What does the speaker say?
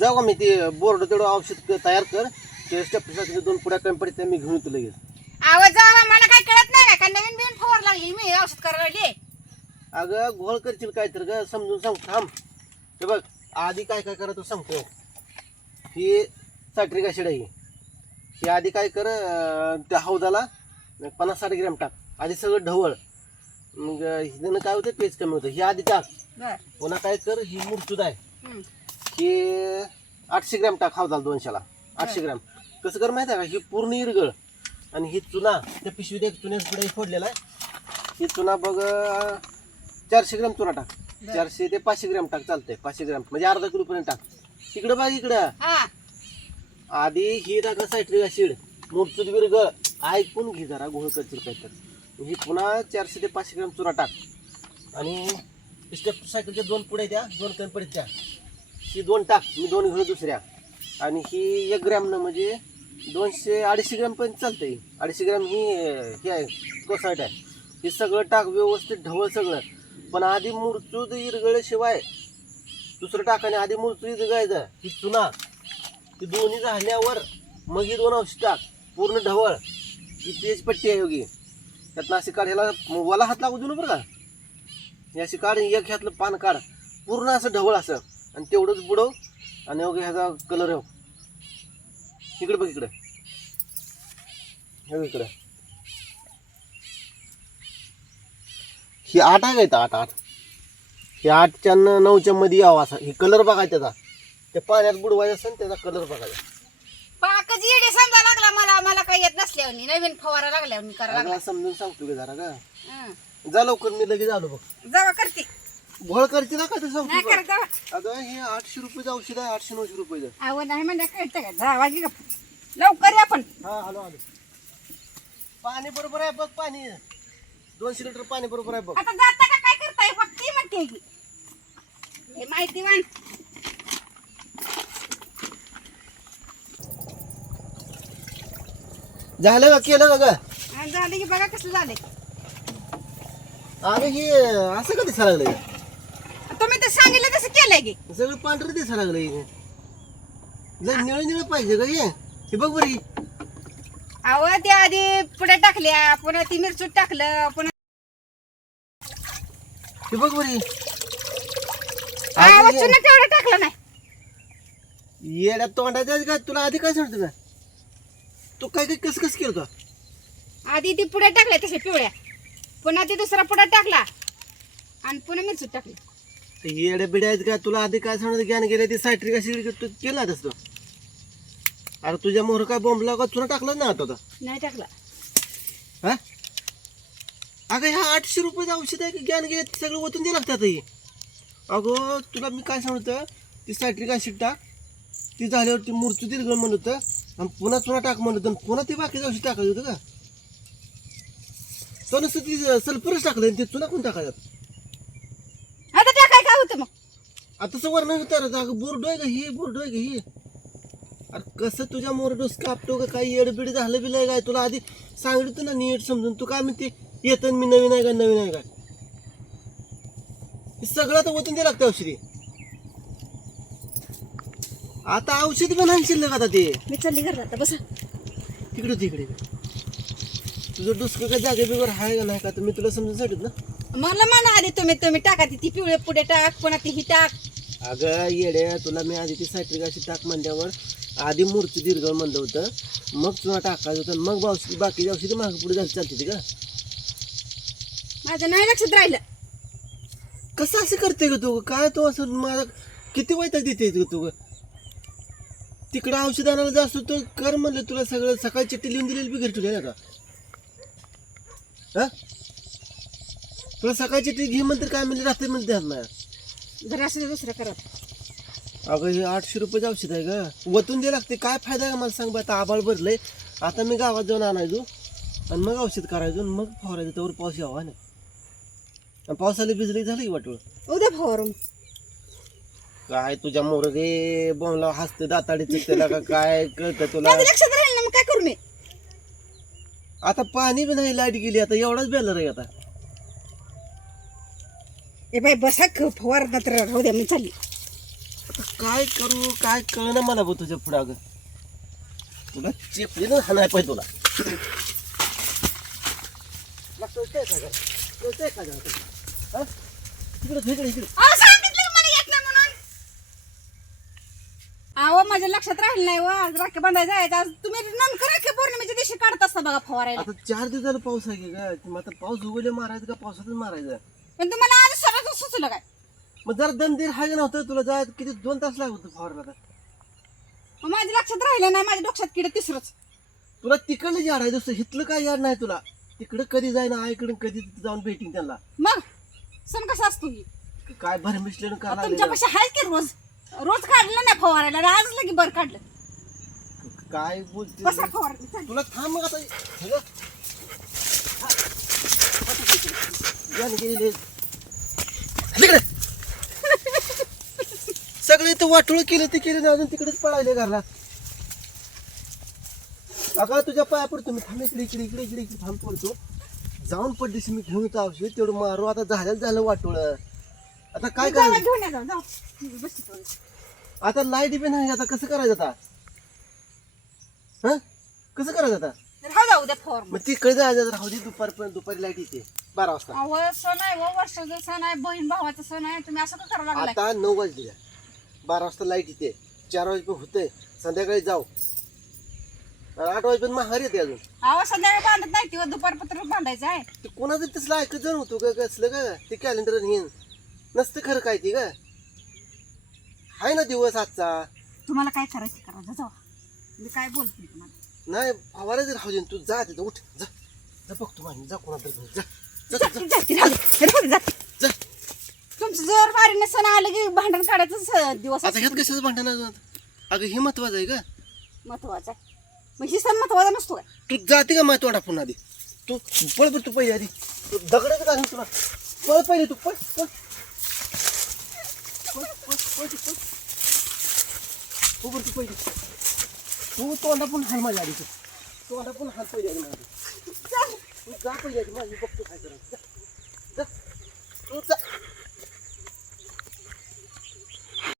जाऊ मी ते बोर्ड तेवढं औषध तयार कर. ते स्टेपसाठी दोन पुड्या कमी पडते मी घेऊन येतो लगेच. आवाज जावा मला काय कळत नाही का? नवीन बिन फवार लागली मी औषध करायला अगं घोळ करशील काय तर ग समजून सांग थांब. हे बघ आधी काय काय करायचं सांगतो. ही सायट्रिक ॲसिड आहे. ही आधी काय कर अं, त्या हौदाला पन्नास साठ ग्रॅम टाक. आधी सगळं ढवळ. मग हिनं काय होतं पेज कमी होतं. ही आधी टाक. बर. पुन्हा काय कर ही मुरतूद आहे. ही आठशे ग्रॅम टाक हौदाला दोनशेला. आठशे ग्रॅम. कसं कर माहिती आहे का? ही पूर्ण इरगळ आणि ही चुना त्या पिशवीत एक चुन्याचा पुढे फोडलेला आहे. ही चुना बघ चारशे ग्रॅम चुना टाक. चारशे ते पाचशे ग्रॅम टाक चालतंय. पाचशे ग्रॅम. म्हणजे अर्धा किलो पर्यंत टाक. इकडं बघ इकडं. हा. आधी ही टाका सायट्रिक ॲसिड मुरचूद विरगळ. ऐकून घे जरा गोळ करतील ही पुन्हा चारशे ते पाचशे ग्रॅम चुना टाक. आणि स्टेप सायकलच्या दोन पुढे द्या दोन कमी पडत द्या. ही दोन टाक मी दोन घेऊन दुसऱ्या. आणि ही एक ग्रॅमनं म्हणजे दोनशे अडीचशे ग्रॅमपर्यंत चालतं आहे अडीचशे ग्रॅम ही हे आहे कोसाट आहे. हे सगळं टाक व्यवस्थित ढवळ सगळं. पण आधी मुरचूद इरगळ्याशिवाय दुसरं टाकाने आधी मुरचूद इरगायचं ही चुना. ती दोन्ही झाल्यावर मग ही दोन औषध टाक. पूर्ण ढवळ. ही तेजपट्टी आहे योगी. त्यातनं अशी काढ ह्याला वाला हात लागू देऊ ना बरं का? हे अशी काढ एक ह्यातलं पान काढ. पूर्ण असं ढवळ असं. आणि तेवढंच बुडव आणि योगी ह्याचा कलर हो इकडे बघ इकडे. हे बघ इकडे. ही आठ आहे का आठ आठ. ही आठच्या नऊच्या मध्ये यावं असा. ही कलर बघायचा त्याचा. त्या पाण्यात बुडवायचा असेल त्याचा कलर बघायचा पाकच येडे समजा लागला मला. मला काही येत नसल्यावर नवीन फवारा लागल्यावर मी अगं, समजून सांगतो की जरा का लागला जा लवकर मी लगेच आलो बघ. जावा करते. घोळ करते ना का ते नाही सांगतो करत जावा का? अगं हे आठशे रुपयाचं औषध आहे आठशे नऊशे रुपयाचं आव नाही म्हणजे कळतं का? जावा की गप्प. लवकर या पण. हा हॅलो आलो. पाणी बरोबर आहे बघ पाणी. दोनशे लिटर पाणी बरोबर आहे बघ. आता जाता का? काय करताय? फक्त ती म्हणते की. हे माहिती वाण झालं का? केलं का ग? आणि झालं की बघा कसं झालंय. अगं हे असं का दिसायला लागलंय तुम्ही तर सांगितलं तसं केलंय की. सगळं पांढरं दिसायला लागलंय हे. लय निळं निळं पाहिजे का हे. हे बघ बरी अहो ते आधी पुढे टाकल्या पुन्हा ती मिरचूट टाकलं पुन्हा हे बघ बरी अहो, अगं, चुना तेवढं टाकलं नाही. ये- येड्या तोंडाच्या का तुला आधी काय सांगतो तू काय काय कसं कसं केलं का आधी ती पुढे टाकल्या तशा पिवळ्या. पुन्हा ती दुसरा पुढे टाकला. आणि पुन्हा मिरचूट टाकली. ते येड्या बिड्या आहेत का? तुला आधी काय सांगत ज्ञान गेलं ते सायट्रिक ऍसिड तू केला तसं अरे तुझ्या मोहर काय बॉम्बला का तुला टाकलं ना आता नाही टाकला. हा? अगं ह्या आठशे रुपयाचं औषध आहे की ज्ञान गेलं ते सगळं ओतून द्या लागतात हे. अगं तुला मी काय सांगतो ती सायट्रिक ऍसिड टाक. ती झाल्यावर ती मूर्ती दिल म्हणत होतं. आणि पुन्हा चुना टाक म्हणत होतं. आणि पुन्हा ते बाकीचं औषध टाकायचं होतं का? तो नुसतं ती सल्फरच टाकलं ते चुना कोण टाकायचं आता टाकाय काय होतं मग आता तसं वर्ण होतं अगं बोर्ड आहे का ही बोर्ड आहे का ही. अरे कसं तुझ्या मोर डोस कापतो का काही येडबिड झालं बिलं काय? तुला आधी सांगितलं ना नीट समजून. तू काय म्हणते? येतं मी नवीन आहे का? नवीन आहे का? सगळं तर ओतून द्या लागतं औषधी. आता औषध पण नाही शिल्लक आता ते? मी चालली घरात आता. बसा. तिकडे तिकडे. तुझं डुसकं काय जागे बिगर आहे का नाही का? तर मी तुला समजून सांगत ना. मला म्हणा आधी तुम्ही तुम्ही टाका ती ती पिवळे पुढे टाक पुन्हा ती ही टाक. अगं येड्या तुला मी आधी ती सायट्रिक अशी टाक म्हणल्यावर आधी मूर्ती दीर्घ म्हणलं होतं मग तुला टाकायचं होतं मग औषधी बाकीची औषधी मागे पुढे झाली चालते ती का माझं नाही लक्षात राहिलं. कसं असं करते ग तू? काय तो असं मला किती वैताग देते ग तू तिकडं औषध आणायला जास्त तर कर म्हणलं तुला सगळं सकाळी चिठ्ठी लिहून दिलेली बी घरी ठेवली ना हा? तुला सकाळी चिठ्ठी घे म्हणते काय म्हणजे रात्री म्हणजे द्या नाही जरा असं दुसरं करत अगं हे आठशे रुपयाचं औषध आहे का वतून दे लागते. काय फायदा आहे का मला सांग बा आता आबाळ भरलंय. आता मी गावात जाऊन आणायचो. आणि मग औषध करायचो आणि मग फवारायचं. त्यावर पाऊस यावा ना आणि पावसाला भिजली झालं की वाटलं उद्या फवारून. काय तुझ्या मोर रे बोंबला हसते दाताडी त्याला का काय कळतं तुला? माझं लक्षात राहिलं ना मग काय करू मी? आता पाणी बी नाही लाइट गेली. आता एवढाच बेलर आहे आता. ए बाई बसा ख फवारत तर राहू द्या मी चालली. आता काय करू काय कळना मला बघ तुझ्या पुढं अगं. तुला चेपलीनं हाणाय पाहिजे तुला. का गं? का गं? हा? इकडं इकडे इकडे. अहो सांगितलं की मला येत नाही म्हणून? अहो माझ्या लक्षात राहिलं नाही व आज राखी बांधायला जायचं. आज तुम्ही नंतर राखी पौर्णिमेच्या दिवशी काढत असता बघा फवारायला. आता चार दिवस झालं पाऊस आहे की का मग आता पाऊस उगवले मारायचं का पावसातच मारायचं? पण तुम्हाला आज सरळ सुचलं काय? मग जरा दंदीर हाय का नव्हतं तुला जाय किती दोन तास लागत होतं फवारला मग माझ्या लक्षात राहिलं नाही माझ्या डोक्यात किड तिसरंच. तुला तिकडलं याड आहे दुसरं हितलं काय याड नाही तुला? तिकडं कधी जाय ना आईकडून कधी तिथं जाऊन भेटीन त्यांना? मग? सण कसा असतो काय भर मिसलेलं करायला तुमच्यापाशी आहे की रोज? रोज काढलं नाही फवारायला आणि आज लगी बरं काढलं. काय बोलते. तुला थांब मग आता हे बघ. तिकडे. सगळे ते वाटोळ केलं ते केलं अजून तिकडेच पळायले घरला. अगं तुझ्या पाया पडतो मी थांब इकडे इकडे इकडे इकडे थांब पडतो. जाऊन पडलीस मी घेऊन येतो औषध तेवढं मारू. आता झालं झालं वाटोळ. आता काय करायचं. आता लाइट बी नाही आता कसं करायचं आता? हा? कसं करायचं आता? राहू जाऊ द्या फवार मग तिकडे जायचं राहू दे दुपारपर्यंत दुपारी लाइट येते. बारा वाजता. अहो सण आहे व वर्षाचा सण आहे बहीण भावाचा सण आहे तुम्ही असं का करायला लागलाय? आता नऊ वाजले. बारा वाजता लाइट येते. चार वाजेपर्यंत होते. संध्याकाळी जाऊ. आठ वाजेपर्यंत महार येते अजून. अहो संध्याकाळी बांधत नाही किंवा दुपारपत्र बांधायचं आहे. ते कोणाचं तसलं ऐकत जाण होतो का कसलं का? ते कॅलेंडर हे. नसतं खरं काय ते का? हाय ना दिवस आजचा. तुम्हाला काय करायचं करा जा जावा. मी काय बोलते तुम्हाला? नाही फवारायचं राहू दे तू जा तिथं उठ जा. जा बघतो माझी जा कोणाकडे घेऊन जा. तुमचं जर वारीने सण आलं की भांडण काढायचं स- दिवस आता ह्यात कशाचं भांडण आहे? अगं हे महत्वाचं आहे का महत्त्वाचा मग ही सण महत्त्वाचा नसतो काय तू जाते का माहिती तोंडा पुन्हा आधी तू पळ बरं तू पहिले आधी तू दगडाचं का तुला पळ पहिले तू पळ पळ पळ, पळ, पळ तू, पळ. तू पहिले तू तोंडा पण हाल माझ्या आधी तू तोंडा पण हाल पहिले आधी माझ्या तू जा पहिले आधी माझी बघतो काय करायचं जा. तू जा